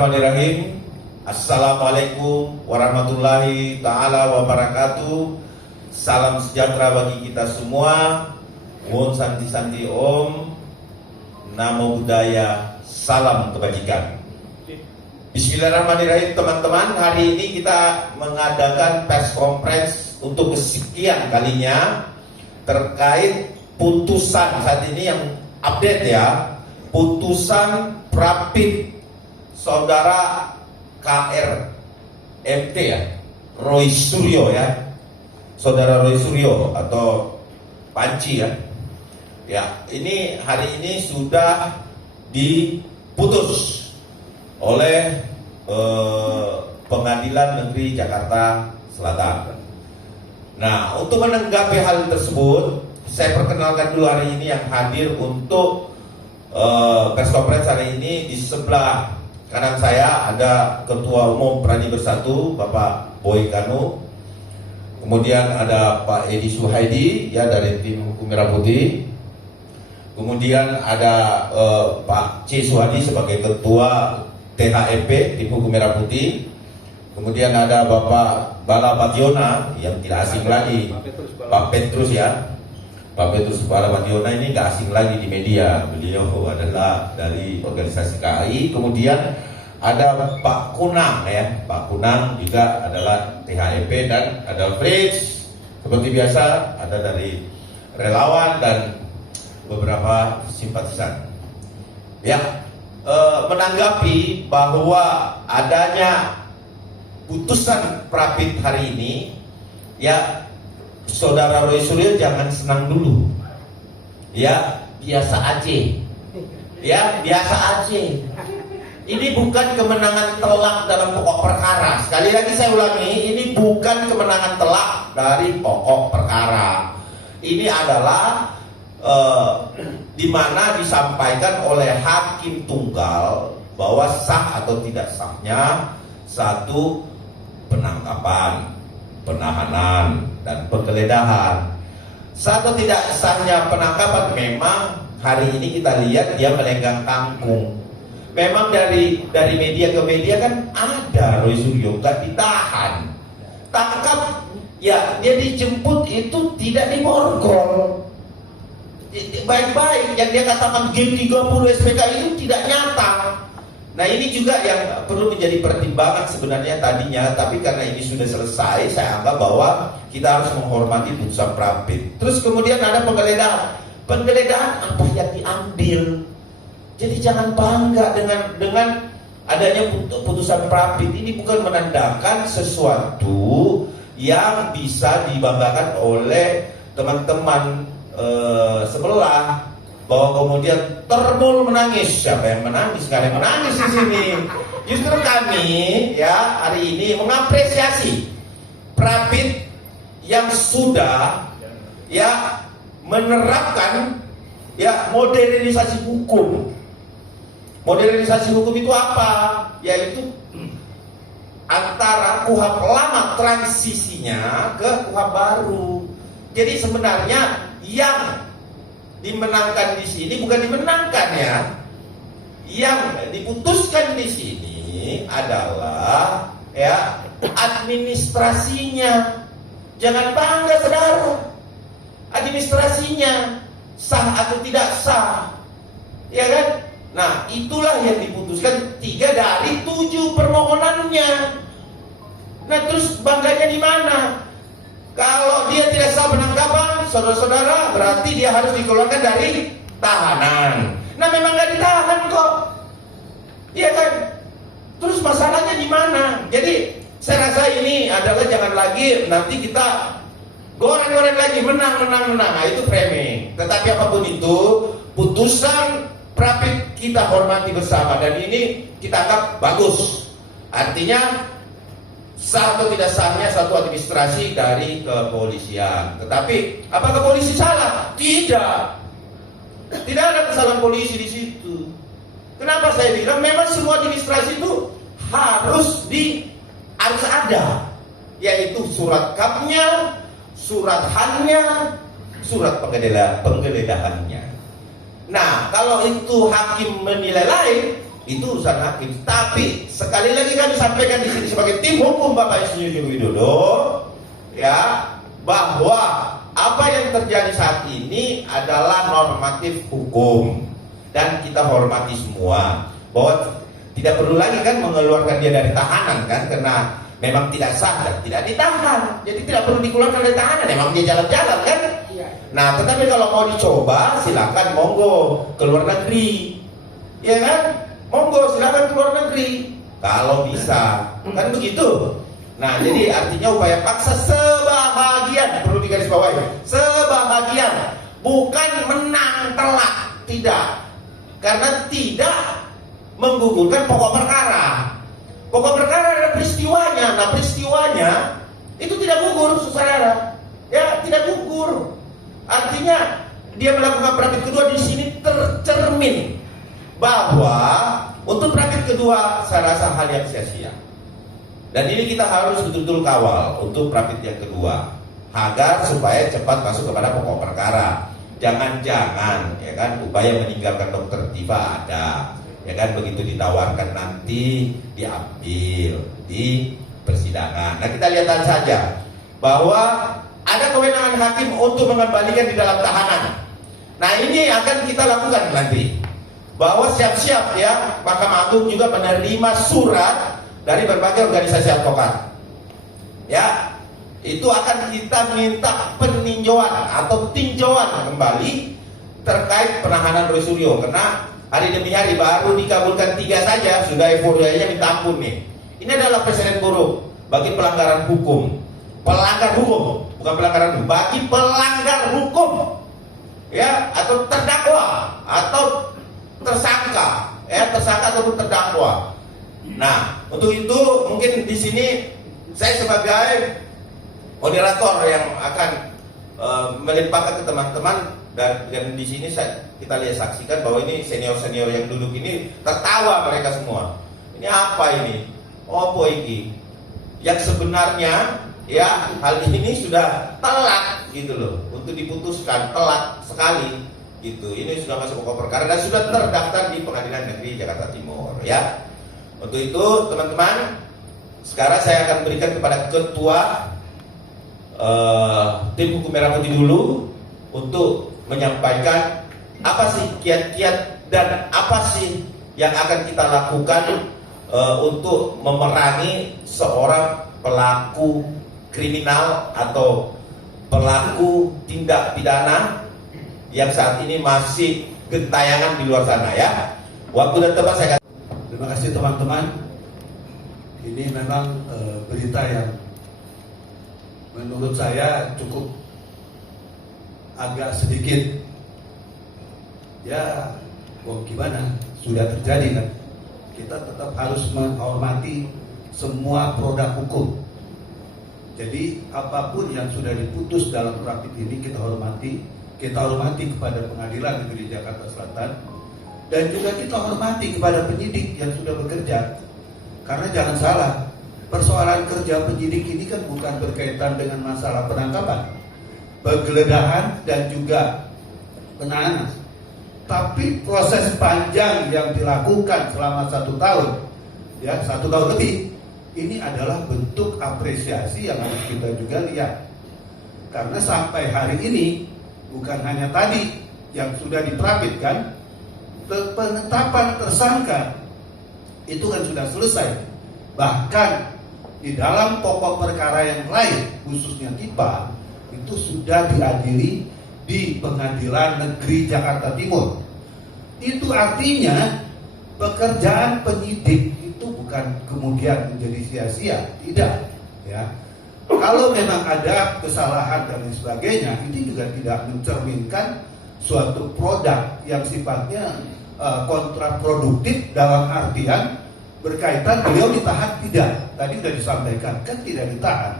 Bismillahirrahmanirrahim. Assalamualaikum warahmatullahi ta'ala wabarakatuh. Salam sejahtera bagi kita semua. Won santi-santi om. Namo Buddhaya. Salam kebajikan. Bismillahirrahmanirrahim teman-teman. Hari ini kita mengadakan press conference untuk kesekian kalinya terkait putusan saat ini yang update ya. Putusan Prapit Saudara KRMT ya, Roy Suryo ya, Saudara Roy Suryo atau Panci ya. Ya, ini hari ini sudah diputus oleh Pengadilan Negeri Jakarta Selatan. Nah, untuk menanggapi hal tersebut, saya perkenalkan dulu hari ini yang hadir untuk press conference hari ini. Di sebelah kanan saya ada Ketua Umum Prani Bersatu Bapak Boy Kanu. Kemudian ada Pak Edi Suhaidi ya dari tim Hukum Merah Putih. Kemudian ada Pak C Suhadi sebagai Ketua THMP tim Hukum Merah Putih. Kemudian ada Bapak Bala Pationa yang tidak asing lagi, Pak Petrus ya. Pak Petrus Bala Pationa ini nggak asing lagi di media. Beliau adalah dari organisasi KAI. Kemudian ada Pak Kunang ya, Pak Kunang juga adalah THMP. Dan ada Fritz seperti biasa, ada dari relawan dan beberapa simpatisan ya. Menanggapi bahwa adanya putusan Prapit hari ini ya, Saudara Roy Suryo jangan senang dulu ya, biasa aja ya, biasa aja. Ini bukan kemenangan telak dalam pokok perkara. Sekali lagi saya ulangi, ini bukan kemenangan telak dari pokok perkara. Ini adalah di mana disampaikan oleh hakim tunggal bahwa sah atau tidak sahnya satu penangkapan, penahanan, dan penggeledahan. Satu tidak sahnya penangkapan, memang hari ini kita lihat dia melenggang kangkung. Memang dari media ke media kan ada Roy Suryo nggak ditahan, tangkap ya, dia dijemput itu tidak diborgol. Baik-baik yang dia katakan G30 SPK itu tidak nyata. Nah, ini juga yang perlu menjadi pertimbangan sebenarnya tadinya, tapi karena ini sudah selesai, saya anggap bahwa kita harus menghormati putusan Prapit. Terus kemudian ada penggeledahan. Penggeledahan apa yang diambil? Jadi jangan bangga dengan adanya putusan Prapit. Ini bukan menandakan sesuatu yang bisa dibanggakan oleh teman-teman sebelah, bahwa kemudian termul menangis. Siapa yang menangis? Gak ada yang menangis di sini. Justru kami ya hari ini mengapresiasi Prapit yang sudah ya menerapkan ya modernisasi hukum. Modernisasi hukum itu apa? Yaitu antara KUHP lama transisinya ke KUHP baru. Jadi sebenarnya yang dimenangkan di sini bukan dimenangkan ya. Yang diputuskan di sini adalah ya administrasinya. Jangan bangga saudara. Administrasinya sah atau tidak sah. Ya kan? Nah, itulah yang diputuskan 3 dari 7 permohonannya. Nah, terus bangganya di mana? Kalau dia tidak sah penangkapan, saudara-saudara, berarti dia harus dikeluarkan dari tahanan. Nah, memang nggak ditahan kok, iya kan? Terus masalahnya di mana? Jadi saya rasa ini adalah jangan lagi nanti kita goreng-goreng lagi menang. Nah, itu framing. Tetapi apapun itu, putusan Prapit kita hormati bersama dan ini kita anggap bagus. Artinya sah atau tidak sahnya satu administrasi dari kepolisian. Tetapi apakah polisi salah? Tidak. Tidak ada kesalahan polisi di situ. Kenapa saya bilang memang semua administrasi itu harus ada, yaitu surat kapnya, surat hannya, surat penggeledahannya. Nah, kalau itu hakim menilai lain, Itu urusan hakim. Tapi sekali lagi kami sampaikan di sini sebagai tim hukum Bapak Insinyur Joko Widodo, ya, bahwa apa yang terjadi saat ini adalah normatif hukum dan kita hormati semua, bahwa tidak perlu lagi kan mengeluarkan dia dari tahanan kan, karena memang tidak sah dan tidak ditahan, jadi tidak perlu dikeluarkan dari tahanan, memang dia jalan-jalan kan. Nah, tetapi kalau mau dicoba silakan, monggo keluar negeri, ya kan, monggo silakan keluar negeri kalau bisa, kan begitu. Nah, jadi artinya upaya paksa sebahagian, perlu digarisbawahi, sebahagian, bukan menang telak, tidak, karena tidak menggugurkan pokok perkara. Pokok perkara adalah peristiwanya. Nah, peristiwanya itu tidak gugur, saudara, ya, tidak gugur. Artinya dia melakukan praktik kedua di sini tercermin bahwa untuk praktik kedua saya rasa hal yang sia-sia. Dan ini kita harus betul-betul kawal untuk praktik yang kedua agar supaya cepat masuk kepada pokok perkara. Jangan-jangan ya kan upaya meninggalkan dokter tiba ada, ya kan, begitu ditawarkan nanti diambil di persidangan. Nah, kita lihat saja bahwa ada kewenangan hakim untuk mengembalikan di dalam tahanan. Nah, ini akan kita lakukan nanti, bahwa siap-siap ya Mahkamah Agung juga menerima surat dari berbagai organisasi advokat. Ya, itu akan kita minta peninjauan atau tinjauan kembali terkait penahanan Roy Suryo, karena hari demi hari baru dikabulkan 3 saja sudah euforianya minta ampun nih. Ini adalah presiden buruk bagi pelanggaran hukum. Pelanggar hukum, bukan pelanggaran hukum, bagi pelanggar hukum, ya, atau terdakwa atau tersangka, ya, tersangka ataupun terdakwa. Nah, untuk itu mungkin di sini saya sebagai moderator yang akan melimpahkan ke teman-teman, dan di sini kita lihat saksikan bahwa ini senior-senior yang duduk ini tertawa mereka semua. Ini apa ini? Opo iki? Yang sebenarnya ya hal ini sudah telat gitu loh untuk diputuskan, telat sekali gitu. Ini sudah masuk pokok perkara dan sudah terdaftar di Pengadilan Negeri Jakarta Timur ya. Untuk itu teman-teman, sekarang saya akan berikan kepada ketua tim hukum Merah Putih dulu untuk menyampaikan apa sih kiat-kiat dan apa sih yang akan kita lakukan untuk memerangi seorang pelaku kriminal atau pelaku tindak pidana yang saat ini masih gentayangan di luar sana ya. Waktu dan tempat saya akan. Terima kasih teman-teman. Ini memang berita yang menurut saya cukup agak sedikit ya, gimana, sudah terjadi kan. Kita tetap harus menghormati semua produk hukum. Jadi apapun yang sudah diputus dalam praktik ini kita hormati. Kita hormati kepada Pengadilan Negeri Jakarta Selatan, dan juga kita hormati kepada penyidik yang sudah bekerja. Karena jangan salah, persoalan kerja penyidik ini kan bukan berkaitan dengan masalah penangkapan, penggeledahan dan juga penahanan, tapi proses panjang yang dilakukan selama 1 tahun, ya 1 tahun lebih. Ini adalah bentuk apresiasi yang harus kita juga lihat. Karena sampai hari ini bukan hanya tadi yang sudah diterapkan, penetapan tersangka itu kan sudah selesai. Bahkan di dalam pokok perkara yang lain, khususnya TIPA, itu sudah diadili di Pengadilan Negeri Jakarta Timur. Itu artinya pekerjaan penyidik itu bukan kemudian menjadi sia-sia, tidak, ya. Kalau memang ada kesalahan dan lain sebagainya, ini juga tidak mencerminkan suatu produk yang sifatnya kontraproduktif dalam artian berkaitan beliau ditahan, tidak. Tadi sudah disampaikan, kan tidak ditahan.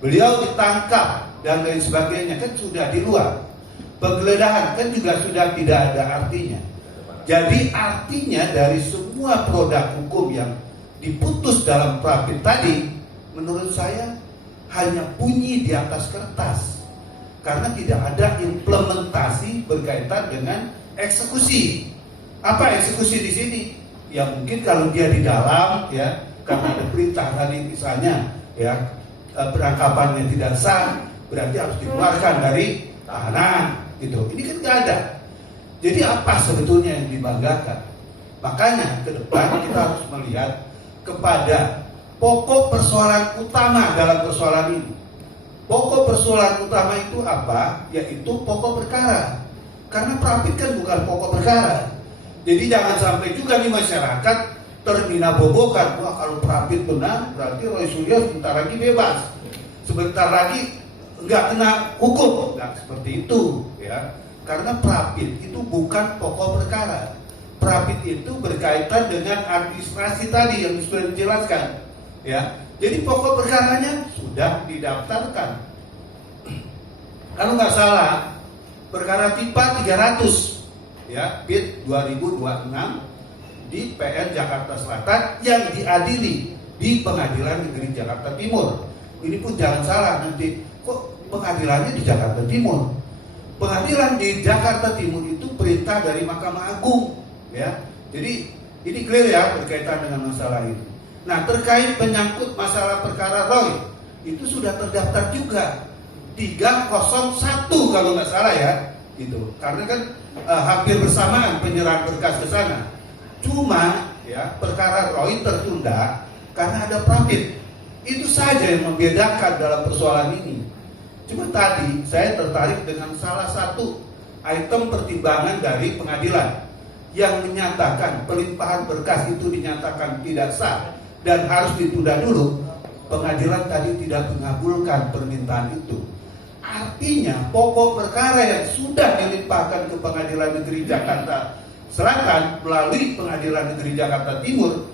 Beliau ditangkap dan lain sebagainya, kan sudah di luar. Penggeledahan kan juga sudah tidak ada artinya. Jadi artinya dari semua produk hukum yang diputus dalam praktik tadi, menurut saya hanya bunyi di atas kertas, karena tidak ada implementasi berkaitan dengan eksekusi. Apa eksekusi di sini? Ya mungkin kalau dia di dalam ya, karena ada perintah tadi misalnya ya, penangkapannya tidak sah, berarti harus dikeluarkan dari tahanan gitu. Ini kan nggak ada. Jadi apa sebetulnya yang dibanggakan? Makanya ke depan kita harus melihat kepada pokok persoalan utama dalam persoalan ini. Pokok persoalan utama itu apa? Yaitu pokok perkara. Karena Prapit kan bukan pokok perkara. Jadi jangan sampai juga di masyarakat terminabobokan, wah kalau Prapit benar berarti Roy Suryo sebentar lagi bebas, sebentar lagi nggak kena hukum. Nggak seperti itu ya. Karena Prapit itu bukan pokok perkara. Prapit itu berkaitan dengan administrasi tadi yang sudah dijelaskan ya. Jadi pokok perkaranya sudah didaftarkan. Kalau nggak salah perkara TIPA 300 ya, PIT 2026 di PN Jakarta Selatan yang diadili di Pengadilan Negeri Jakarta Timur. Ini pun jangan salah, nanti kok pengadilannya di Jakarta Timur. Pengadilan di Jakarta Timur itu perintah dari Mahkamah Agung ya. Jadi ini clear ya berkaitan dengan masalah ini. Nah, terkait menyangkut masalah perkara Roy itu sudah terdaftar juga 301 kalau nggak salah ya, gitu. Karena kan hampir bersamaan penyerahan berkas ke sana. Cuma ya perkara Roy tertunda karena ada Prapit. Itu saja yang membedakan dalam persoalan ini. Cuma tadi saya tertarik dengan salah satu item pertimbangan dari pengadilan yang menyatakan pelimpahan berkas itu dinyatakan tidak sah dan harus ditunda dulu. Pengadilan tadi tidak mengabulkan permintaan itu. Artinya pokok perkara yang sudah dilimpahkan ke Pengadilan Negeri Jakarta Selatan melalui Pengadilan Negeri Jakarta Timur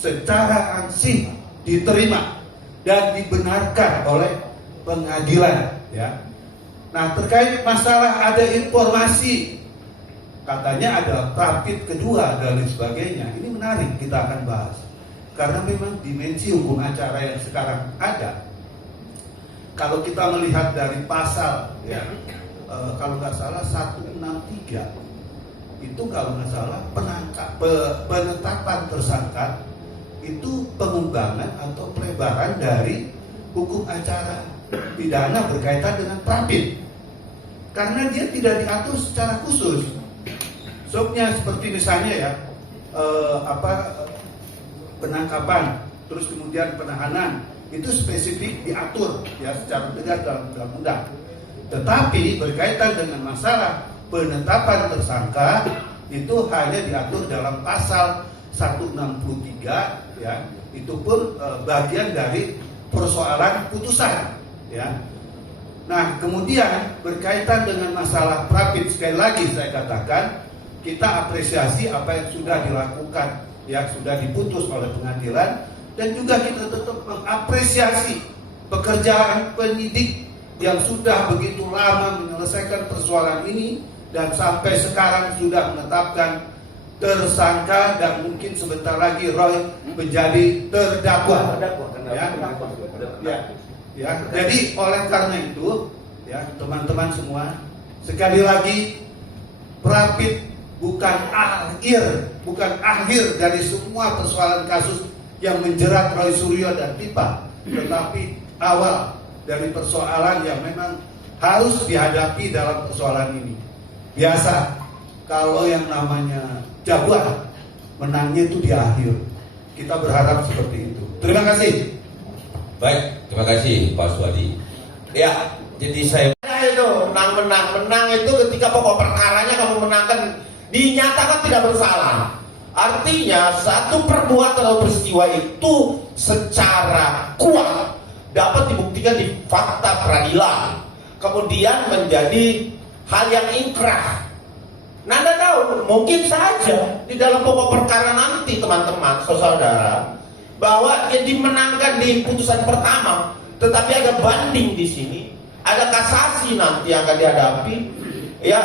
secara ansih diterima dan dibenarkan oleh pengadilan ya. Nah, terkait masalah ada informasi katanya ada Prapit kedua dan lain sebagainya. Ini menarik, kita akan bahas. Karena memang dimensi hukum acara yang sekarang ada. Kalau kita melihat dari pasal ya, kalau nggak salah 163 itu kalau nggak salah penetapan tersangka itu pengembangan atau pelebaran dari hukum acara pidana berkaitan dengan Prapit. Karena dia tidak diatur secara khusus. Sopnya seperti misalnya ya penangkapan, terus kemudian penahanan itu spesifik diatur ya secara tegas dalam undang-undang. Tetapi berkaitan dengan masalah penetapan tersangka itu hanya diatur dalam pasal 163 ya. Itu pun bagian dari persoalan putusan ya. Nah, kemudian berkaitan dengan masalah Prapit, sekali lagi saya katakan kita apresiasi apa yang sudah dilakukan, yang sudah diputus oleh pengadilan, dan juga kita tetap mengapresiasi pekerjaan penyidik yang sudah begitu lama menyelesaikan persoalan ini dan sampai sekarang sudah menetapkan tersangka dan mungkin sebentar lagi Roy menjadi terdakwa. Ya. Jadi oleh karena itu ya teman-teman semua, sekali lagi Prapit bukan akhir dari semua persoalan kasus yang menjerat Roy Suryo dan Pipa, tetapi awal dari persoalan yang memang harus dihadapi dalam persoalan ini. Biasa kalau yang namanya jagoan menangnya itu di akhir. Kita berharap seperti itu. Terima kasih. Baik, terima kasih Pak Swadi. Ya, jadi saya itu menang itu ketika pokok perkaranya kamu menangkan dinyatakan tidak bersalah. Artinya satu perbuatan atau peristiwa itu secara kuat dapat dibuktikan di fakta peradilan, kemudian menjadi hal yang inkrah. Nah, Anda tahu, mungkin saja di dalam pokok perkara nanti teman-teman, saudara, bahwa yang dimenangkan di putusan pertama, tetapi ada banding di sini, ada kasasi nanti yang akan dihadapi, ya,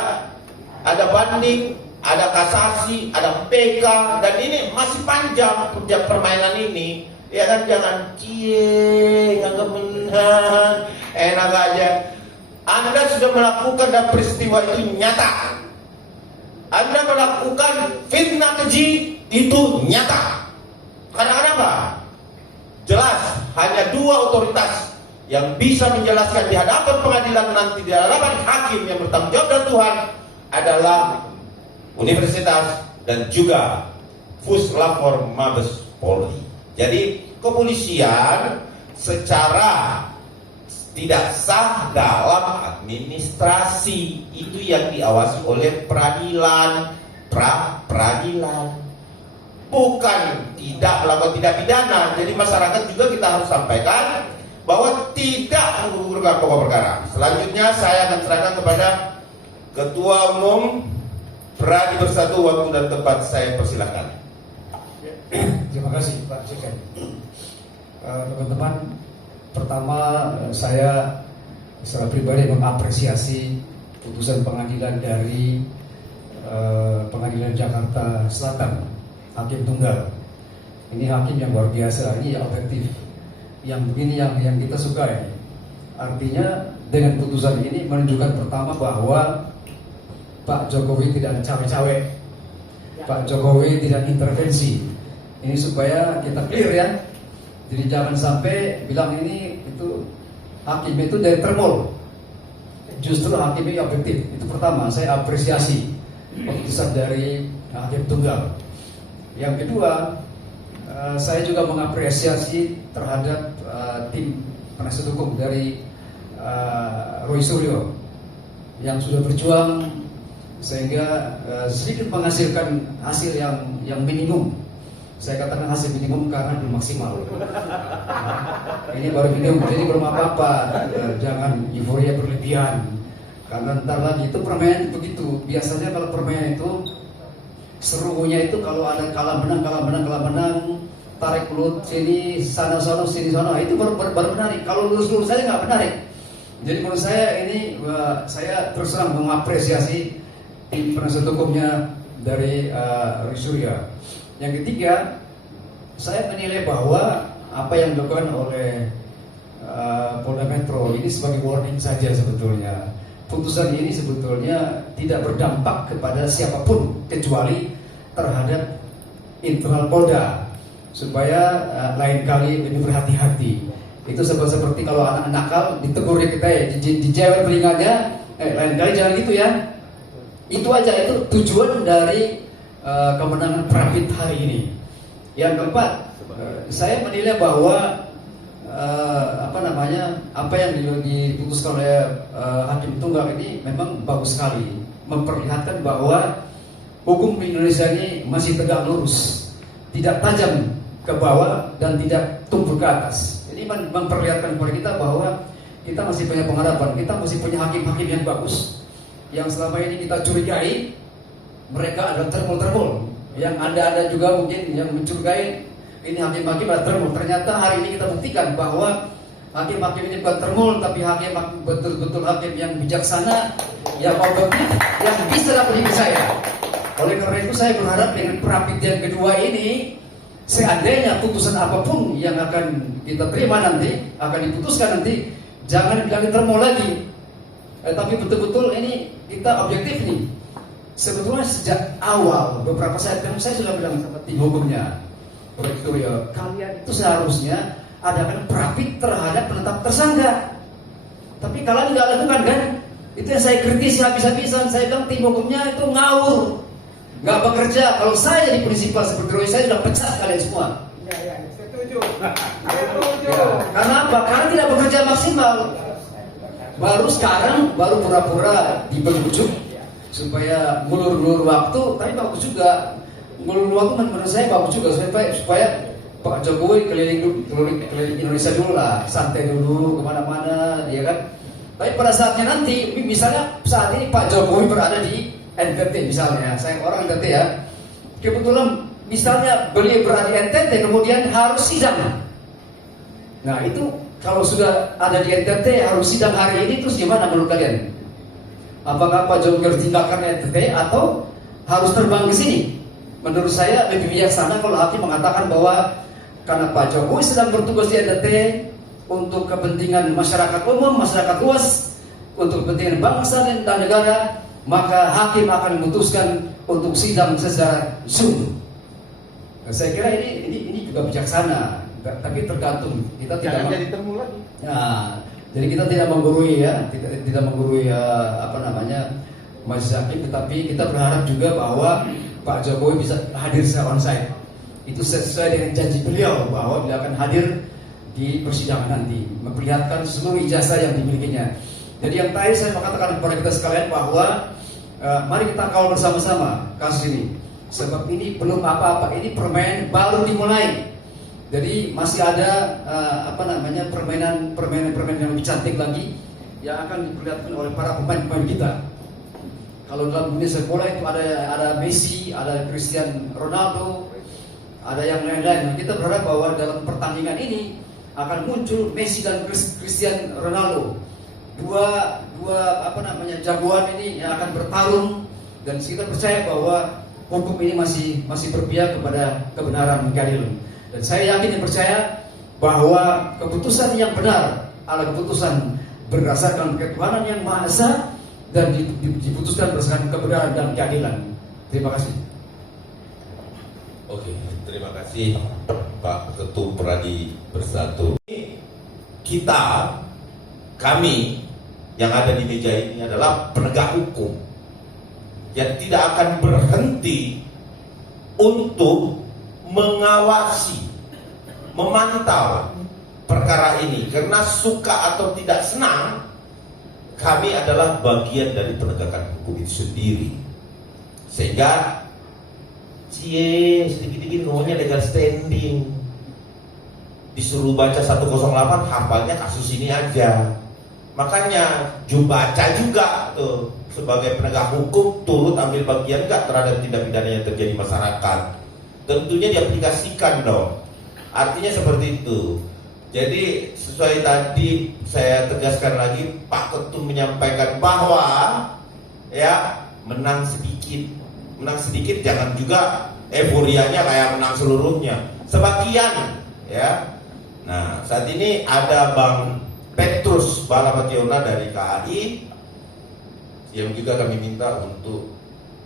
ada banding, ada kasasi, ada PK, dan ini masih panjang permainan ini. Ya kan, jangan nggak menang, enak aja. Anda sudah melakukan dan peristiwa itu nyata. Anda melakukan fitnah keji itu nyata. Karena kenapa? Jelas hanya dua otoritas yang bisa menjelaskan di hadapan pengadilan nanti, di hadapan hakim yang bertanggung jawab dan Tuhan, adalah universitas dan juga Puslapor Mabes Polri. Jadi kepolisian secara tidak sah dalam administrasi itu yang diawasi oleh peradilan, peradilan, bukan tidak melakukan tindak pidana. Jadi masyarakat juga kita harus sampaikan bahwa tidak menggugurkan pokok perkara. Selanjutnya saya akan serahkan kepada Ketua Umum Pradi Bersatu. Waktu dan tempat saya persilahkan. Terima kasih Pak Sekjen. Teman-teman, pertama saya secara pribadi mengapresiasi putusan pengadilan dari Pengadilan Jakarta Selatan, Hakim Tunggal. Ini hakim yang luar biasa, ini yang objektif, yang begini yang kita sukai. Artinya dengan putusan ini menunjukkan pertama bahwa Pak Jokowi tidak cawe-cawe, Pak Jokowi tidak intervensi. Ini supaya kita clear ya. Jadi jangan sampai bilang ini itu hakim itu dari termol. Justru hakimnya objektif. Itu pertama, saya apresiasi keputusan dari Hakim Tunggal. Yang kedua, saya juga mengapresiasi terhadap tim penasihat hukum dari Roy Suryo yang sudah berjuang sehingga sedikit menghasilkan hasil yang minimum. Saya katakan hasil minimum karena belum maksimal. Ini baru minimum, jadi belum apa-apa. Jangan euforia berlebihan. Karena ntar lagi itu permainan begitu. Biasanya kalau permainan itu serunya itu kalau ada kalah menang, tarik mulut sini sana sini sana, itu baru menarik. Kalau lurus saja nggak menarik. Jadi menurut saya ini saya terus terang mengapresiasi tim penasihat hukumnya dari Roy Suryo. Yang ketiga, saya menilai bahwa apa yang dilakukan oleh Polda Metro ini sebagai warning saja sebetulnya. Putusan ini sebetulnya tidak berdampak kepada siapapun kecuali terhadap internal Polda, supaya lain kali lebih berhati-hati. Itu seperti kalau anak nakal ditegur kita ya, dijewet telinganya, lain kali jangan gitu ya. Itu aja, itu tujuan dari kemenangan Prapit hari ini. Yang keempat, saya menilai bahwa apa yang diputuskan oleh Hakim Tunggal ini memang bagus sekali, memperlihatkan bahwa hukum di Indonesia ini masih tegak lurus, tidak tajam ke bawah dan tidak tumbuh ke atas. Ini memperlihatkan kepada kita bahwa kita masih punya pengharapan, kita masih punya hakim-hakim yang bagus, yang selama ini kita curigai mereka ada termul. Yang ada juga mungkin yang mencurigai ini hakim-hakim ada termul. Ternyata hari ini kita buktikan bahwa hakim-hakim ini bukan termul, tapi hakim betul-betul hakim yang bijaksana, yang objektif, yang bisa dapat dipercaya. Oleh karena itu saya berharap dengan Prapit yang kedua ini, seandainya putusan apapun yang akan kita terima nanti, akan diputuskan nanti, jangan dibilang termul lagi, tapi betul-betul ini kita objektif nih. Sebetulnya sejak awal beberapa saat saya sudah bilang sama tim hukumnya, Rektor ya, kalian itu seharusnya adakan Prapit terhadap penetap tersangka. Tapi kalian tidak lakukan kan? Itu yang saya kritisi habis-habisan. Saya bilang tim hukumnya itu ngawur, nggak bekerja. Kalau saya jadi prinsipal seperti Roy, saya sudah pecat kalian semua. Ya, setuju. Karena apa? Karena tidak bekerja maksimal. Baru sekarang, baru pura-pura dibujuk supaya ngulur-ngulur waktu, tapi bagus juga. Ngulur waktu menurut saya bagus juga supaya Pak Jokowi keliling Indonesia dulu lah, santai dulu kemana-mana, ya kan. Tapi pada saatnya nanti, misalnya saat ini Pak Jokowi berada di NTT misalnya, saya orang NTT ya, kebetulan misalnya beliau berada di NTT kemudian harus sidang. Nah itu kalau sudah ada di NTT harus sidang hari ini, terus gimana menurut kalian? Apakah Pak Jokowi harus tinggalkan NTT atau harus terbang ke sini? Menurut saya lebih bijaksana kalau hakim mengatakan bahwa karena Pak Jokowi sedang bertugas di NTT untuk kepentingan masyarakat umum, masyarakat luas, untuk kepentingan bangsa dan negara, maka hakim akan memutuskan untuk sidang secara Zoom. Saya kira ini juga bijaksana, tapi tergantung kita tidak Jangan jadi temu lagi. Nah, jadi kita tidak menggurui ya, tidak menggurui majelis hakim, tetapi kita berharap juga bahwa Pak Jokowi bisa hadir secara onsite. Itu sesuai dengan janji beliau bahwa beliau akan hadir di persidangan nanti, memperlihatkan seluruh ijazah yang dimilikinya. Jadi yang terakhir saya mau katakan kepada kita sekalian bahwa mari kita kawal bersama-sama kasus ini. Sebab ini belum apa-apa, ini permainan baru dimulai. Jadi masih ada permainan yang lebih cantik lagi yang akan diperlihatkan oleh para pemain-pemain kita. Kalau dalam dunia sepak bola itu ada Messi, ada Cristiano Ronaldo, ada yang lain-lain. Nah, kita berharap bahwa dalam pertandingan ini akan muncul Messi dan Cristiano Ronaldo. Dua jagoan ini yang akan bertarung, dan kita percaya bahwa hukum ini masih berpihak kepada kebenaran dan keadilan. Dan saya yakin dan percaya bahwa keputusan yang benar adalah keputusan berdasarkan ketuhanan yang Maha Esa dan diputuskan berdasarkan kebenaran dan keadilan. Terima kasih. Oke, terima kasih Pak Ketum Pradi Bersatu. Kami yang ada di meja ini adalah penegak hukum yang tidak akan berhenti untuk mengawasi, memantau perkara ini, karena suka atau tidak senang, kami adalah bagian dari penegakan hukum itu sendiri. Sehingga sedikit-sedikit ngomongnya legal standing, disuruh baca 108 hafalnya kasus ini aja. Makanya baca juga tuh, sebagai penegak hukum turut ambil bagian enggak terhadap tindak pidana yang terjadi di masyarakat. Tentunya diaplikasikan dong. Artinya seperti itu. Jadi sesuai tadi saya tegaskan lagi, Pak Ketum menyampaikan bahwa ya menang sedikit jangan juga euforianya kayak menang seluruhnya, sebagian ya. Nah, saat ini ada Bang Petrus Balapetiono dari KAI yang juga kami minta untuk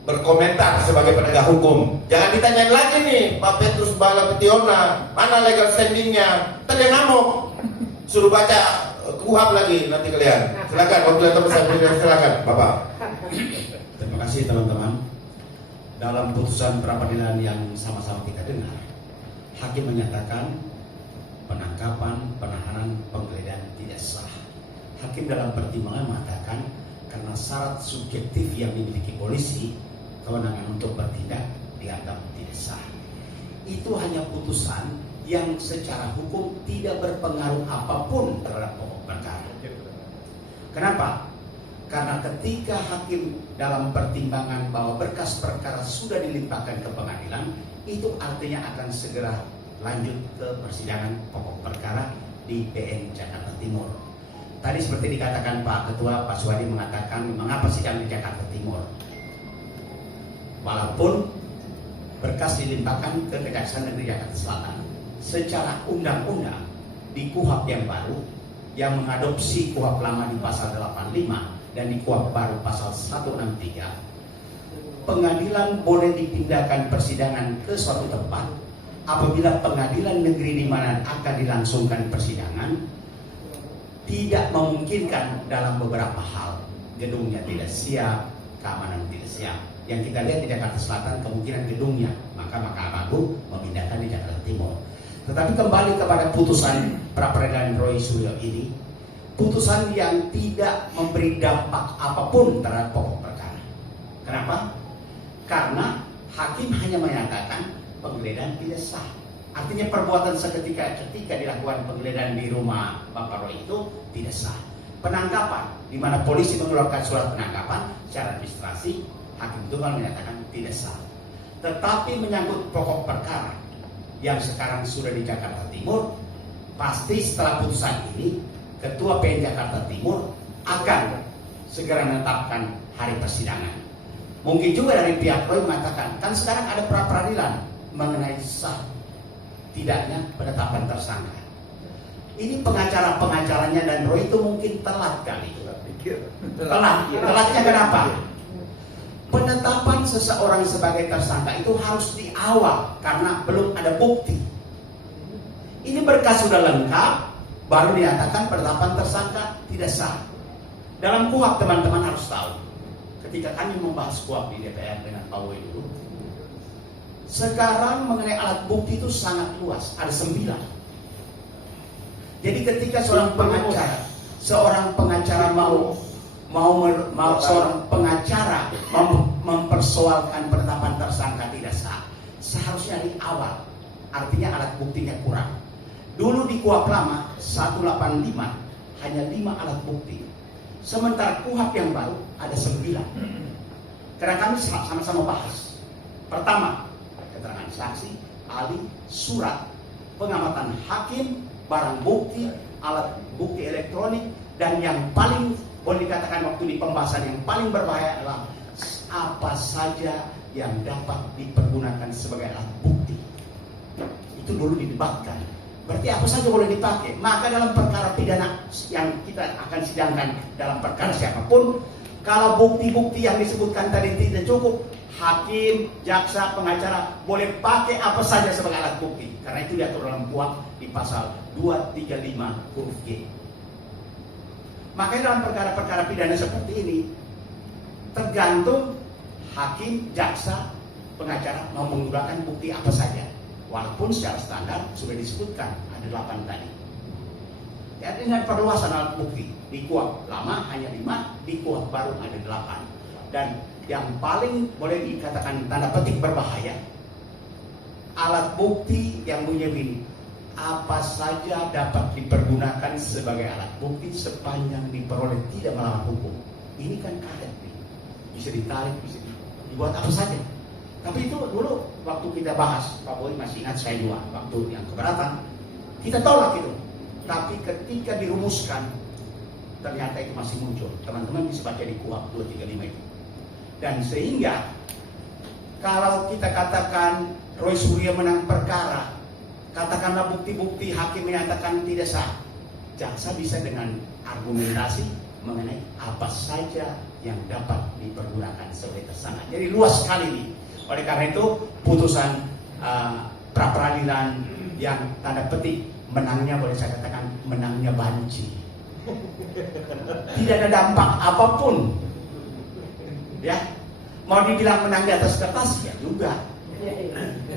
berkomentar sebagai penegak hukum. Jangan ditanyain lagi nih Pak Petrus Balapetiono, mana legal standingnya? Tadi ngamuk, suruh baca KUHAP lagi nanti kalian. Silakan, waktu yang tepat saya berikan, silakan Bapak. Terima kasih teman-teman. Dalam putusan peradilan yang sama-sama kita dengar, hakim menyatakan penangkapan, penahanan, penggeledahan tidak sah. Hakim dalam pertimbangan mengatakan karena syarat subjektif yang dimiliki polisi, kewenangan untuk bertindak dianggap tidak sah. Itu hanya putusan yang secara hukum tidak berpengaruh apapun terhadap pokok perkara. Kenapa? Karena ketika hakim dalam pertimbangan bahwa berkas perkara sudah dilimpahkan ke pengadilan, itu artinya akan segera lanjut ke persidangan pokok perkara di PN Jakarta Timur. Tadi seperti dikatakan Pak Ketua, Pak Suwadi mengatakan mengapa sidang di Jakarta Timur. Walaupun berkas dilimpahkan ke Kejaksaan Negeri Jakarta Selatan, secara undang-undang di KUHAP yang baru yang mengadopsi KUHAP lama di pasal 85 dan di KUHAP baru pasal 163, pengadilan boleh dipindahkan persidangan ke suatu tempat apabila pengadilan negeri di mana akan dilangsungkan persidangan tidak memungkinkan dalam beberapa hal. Gedungnya tidak siap, keamanan tidak siap. Yang kita lihat di Jakarta Selatan kemungkinan gedungnya, maka Mahkamah Agung memindahkan di Jakarta Timur. Tetapi kembali kepada putusan pra-peradilan Roy Suryo ini, putusan yang tidak memberi dampak apapun terhadap pokok perkara. Kenapa? Karena hakim hanya menyatakan penggeledahan tidak sah. Artinya perbuatan seketika ketika dilakukan penggeledahan di rumah Bapak Roy itu tidak sah. Penangkapan, di mana polisi mengeluarkan surat penangkapan secara administrasi, hakim tunggal menyatakan tidak sah. Tetapi menyangkut pokok perkara yang sekarang sudah di Jakarta Timur, pasti setelah putusan ini Ketua PN Jakarta Timur akan segera menetapkan hari persidangan. Mungkin juga dari pihak Roy mengatakan, kan sekarang ada pra-peradilan mengenai sah tidaknya penetapan tersangka. Ini pengacaranya dan Roy itu mungkin telat kali. Telatnya kenapa? penetapan seseorang sebagai tersangka itu harus di awal karena belum ada bukti. Ini berkas sudah lengkap, baru dinyatakan penetapan tersangka tidak sah. Dalam KUHP teman-teman harus tahu, ketika kami membahas KUHP di DPR dengan Pak Woy dulu, sekarang mengenai alat bukti itu sangat luas, ada 9. Jadi ketika seorang pengacara mau mempersoalkan penetapan tersangka tidak sah, seharusnya di awal. Artinya alat buktinya kurang. Dulu di KUHP lama 185 hanya 5 alat bukti. Sementara KUHP yang baru ada 9. Karena kami sama-sama bahas. Pertama, keterangan saksi, ahli, surat, pengamatan hakim, barang bukti, alat bukti elektronik, dan yang paling boleh dikatakan waktu di pembahasan yang paling berbahaya adalah apa saja yang dapat dipergunakan sebagai alat bukti. Itu dulu didebatkan. Berarti apa saja boleh dipakai. Maka dalam perkara pidana yang kita akan sidangkan dalam perkara siapapun, kalau bukti-bukti yang disebutkan tadi tidak cukup, hakim, jaksa, pengacara boleh pakai apa saja sebagai alat bukti. Karena itu diatur dalam KUHP di pasal 235 huruf G. Makanya dalam perkara-perkara pidana seperti ini, tergantung hakim, jaksa, pengacara mau menggunakan bukti apa saja. Walaupun secara standar sudah disebutkan ada 8 tadi. Ya, dengan perluasan alat bukti di KUHP lama hanya 5, di KUHP baru ada 8. Dan yang paling boleh dikatakan tanda petik berbahaya, alat bukti yang bunyi begini, apa saja dapat dipergunakan sebagai alat bukti sepanjang diperoleh tidak melawan hukum. Ini kan karet nih, bisa ditarik, bisa dibuat apa saja. Tapi itu dulu waktu kita bahas, Pak Woy masih ingat saya juga waktu yang keberatan, kita tolak itu. Tapi ketika dirumuskan, ternyata itu masih muncul. Teman-teman bisa baca di KUHP 235 itu. Dan sehingga kalau kita katakan Roy Suryo menang perkara, katakanlah bukti-bukti hakim menyatakan tidak sah, jaksa bisa dengan argumentasi mengenai apa saja yang dapat dipergunakan sebagai tersangka. Jadi luas sekali nih. Oleh karena itu putusan pra peradilan yang tanda petik menangnya, boleh saya katakan menangnya banci. Tidak ada dampak apapun. Ya, mau dibilang menang di atas kertas ya juga.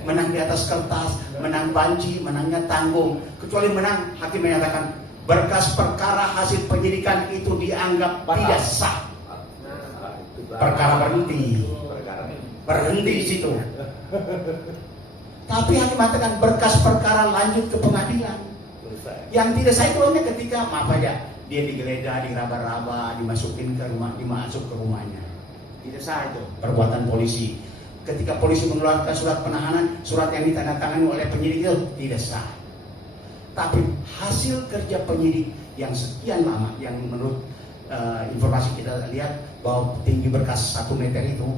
Menang di atas kertas, menang banci, menangnya tanggung. Kecuali menang, hakim menyatakan berkas perkara hasil penyidikan itu dianggap tidak sah. Perkara berhenti di situ. Tapi hakim mengatakan berkas perkara lanjut ke pengadilan. Yang tidak sah itu hanya ketika maaf aja dia digeledah, diraba-raba, dimasukin ke rumah, dimasuk ke rumahnya. Tidak sah itu perbuatan polisi. Ketika polisi mengeluarkan surat penahanan, surat yang ditandatangani oleh penyidik itu tidak sah. Tapi hasil kerja penyidik yang sekian lama, yang menurut informasi kita lihat bahwa tinggi berkas 1 meter itu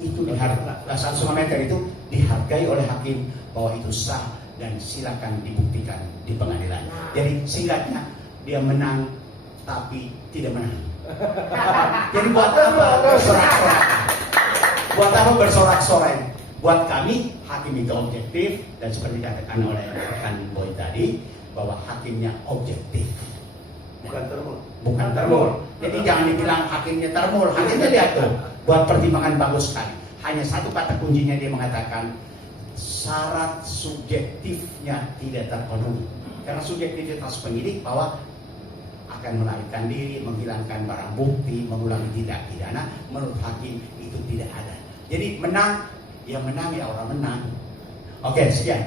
dihargai, 1,5 meter itu dihargai oleh hakim bahwa itu sah dan silakan dibuktikan di pengadilan. Jadi singkatnya dia menang tapi tidak menang. Jadi buat apa bersorak-sorai? Buat apa bersorak-sorai? Buat kami hakim itu objektif dan seperti dikatakan oleh rekan Boy tadi bahwa hakimnya objektif. Bukan termul. Jadi jangan dibilang hakimnya termul. Hakimnya lihat tuh, buat pertimbangan bagus sekali. Hanya satu kata kuncinya dia mengatakan syarat subjektifnya tidak terpenuhi. Karena subjektivitas penyidik bahwa akan melarikan diri, menghilangkan barang bukti, mengulangi tindak pidana, menurut hakim itu tidak ada. Jadi menang, ya orang menang. Oke, sekian.